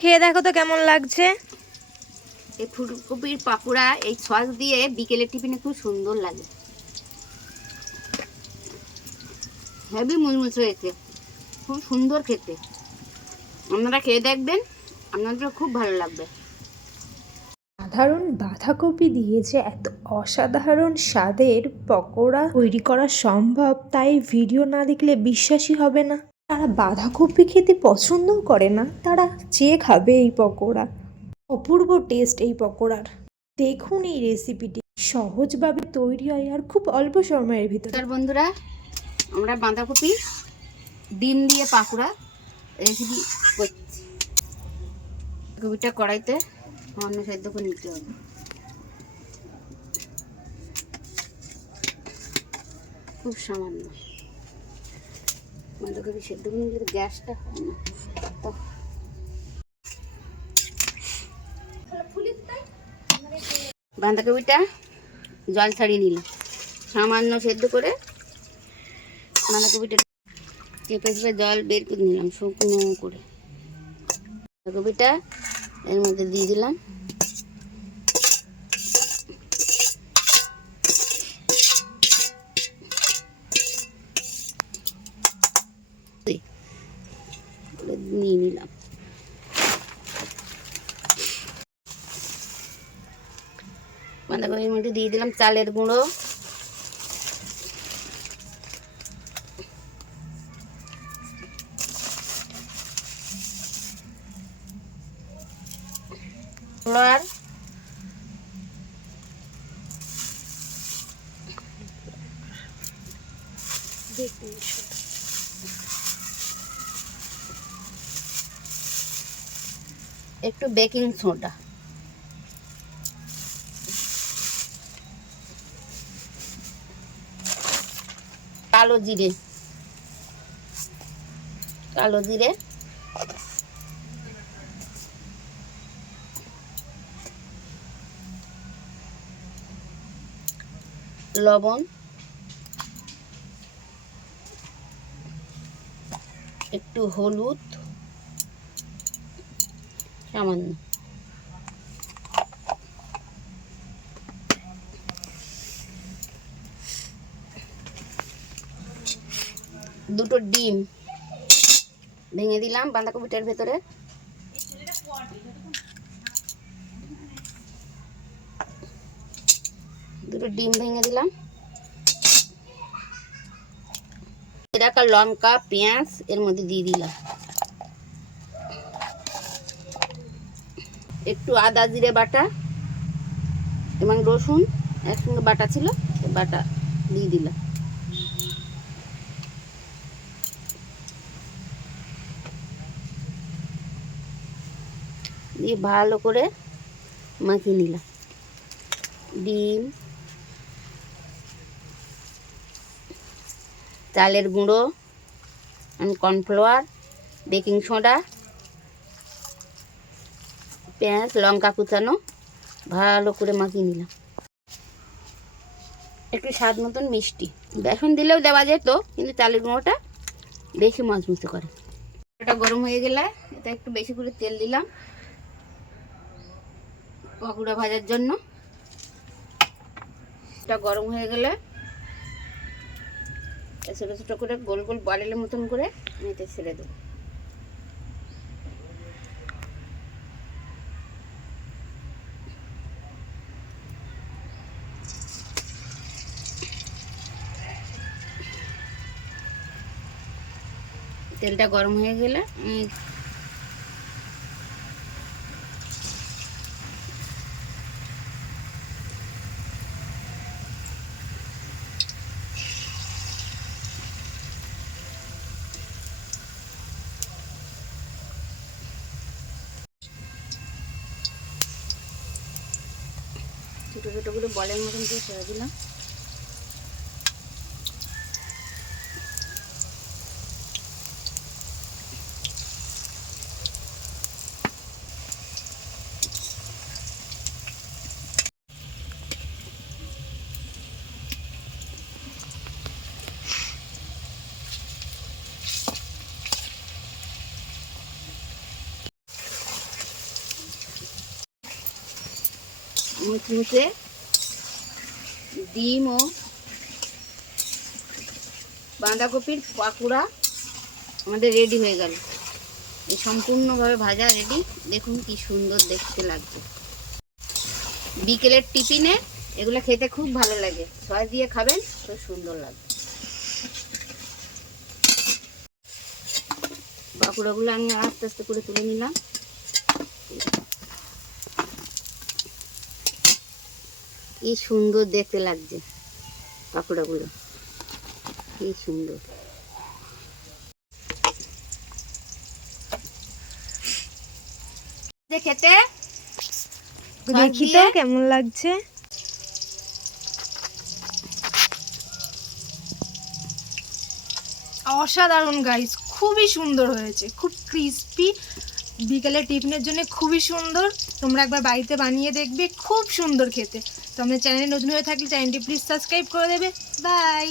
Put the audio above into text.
খেয়ে দেখো তো কেমন লাগছে। এই ফুলকপির পাকোড়া এই সস দিয়ে বিকেলের টিফিনে খুব সুন্দর লাগে। হেভি মুচমুচ হয়েছে, খুব সুন্দর খেতে। আপনারা খেয়ে দেখবেন, আপনাদের খুব ভালো লাগবে। সাধারণ বাঁধাকপি দিয়ে যে এত অসাধারণ স্বাদের পকোড়া তৈরি করা সম্ভব, তাই ভিডিও না দেখলে বিশ্বাসই হবে না। তারা বাঁধাকপি খেতে পছন্দও করে না, তারা চেয়ে খাবে এই পকোড়া। অপূর্ব টেস্ট এই পকোড়ার। দেখুন এই রেসিপিটি সহজভাবে তৈরি হয় আর খুব অল্প সময়ের ভিতরে। বন্ধুরা, আমরা বাঁধাকপি ডিম দিয়ে পাকোড়া রেসিপি করছি। কপিটা কড়াইতে সামান্য সেদ্ধ করে নিতে হবে। খুব সামান্য বাঁধাকপি সেদ্ধ করে নিলে গ্যাসটা হয় না। বাঁধাকপিটা জল ছাড়িয়ে নিলাম, সামান্য সেদ্ধ করে বাঁধাকপিটা চেপে চেপে জল বের করে নিলাম শুকনো করে। বাঁধাকপিটা এর মধ্যে দিয়ে দিলাম। নিয়ে নিলাম। বাঁধাকপির মধ্যে দিয়ে দিলাম চালের গুঁড়ো, ফ্লাওয়ার, একটু বেকিং সোডা, কালো জিরে, লবণ, একটু হলুদ সামান্য, দুটো ডিম ভেঙে দিলাম বাঁধাকপিটার ভেতরে। দুটো ডিম ভেঙে দিলাম। রাখা লঙ্কা পেঁয়াজ এর মধ্যে দিয়ে দিলাম। একটু আদা জিরে বাটা এবং রসুন একসঙ্গে বাটা ছিল, বাটা দিয়ে দিলাম। দিয়ে ভালো করে মাখিয়ে নিলাম। ডিম, চালের গুঁড়ো, কর্নফ্লাওয়ার, বেকিং সোডা, পেঁয়াজ লঙ্কা কুচানো ভালো করে মাখিয়ে নিলাম। একটু স্বাদ মতন মিষ্টি, বেসন দিলেও দেওয়া যেত, কিন্তু চালের গুঁড়োটা বেশি মচমচে করে। এটা গরম হয়ে গেলে এটা একটু বেশি করে তেল দিলাম পকোড়া ভাজার জন্য। এটা গরম হয়ে গেলে ছোটো ছোটো করে গোল গোল বলের মতন করে মেখে ছেড়ে দেবো। তেলটা গরম হয়ে গেলে ছোটো ছোটো করে বলের মতন করে ছেড়ে দিলাম। মুচমুচে ডিম ও বাঁধাকপির পাকোড়া আমাদের রেডি হয়ে গেল। এই সম্পূর্ণভাবে ভাজা রেডি। দেখুন কি সুন্দর দেখতে লাগছে। বিকেলের টিফিনে এগুলো খেতে খুব ভালো লাগে, সস দিয়ে খাবেন খুব সুন্দর লাগবে। পাকোড়াগুলো আমি আস্তে আস্তে করে তুলে নিলাম। কি সুন্দর দেখতে লাগছে পাকোড়াগুলো, কি সুন্দর। খেতে দেখি তো কেমন লাগছে। অসাধারণ গাইস, খুবই সুন্দর হয়েছে, খুব ক্রিস্পি। বিকেলের টিফিনের জন্য খুবই সুন্দর। তোমরা একবার বাড়িতে বানিয়ে দেখবে, খুব সুন্দর খেতে। তো আমাদের চ্যানেলে নতুন হয়ে থাকলে চ্যানেলটি প্লিজ সাবস্ক্রাইব করে দেবে। বাই।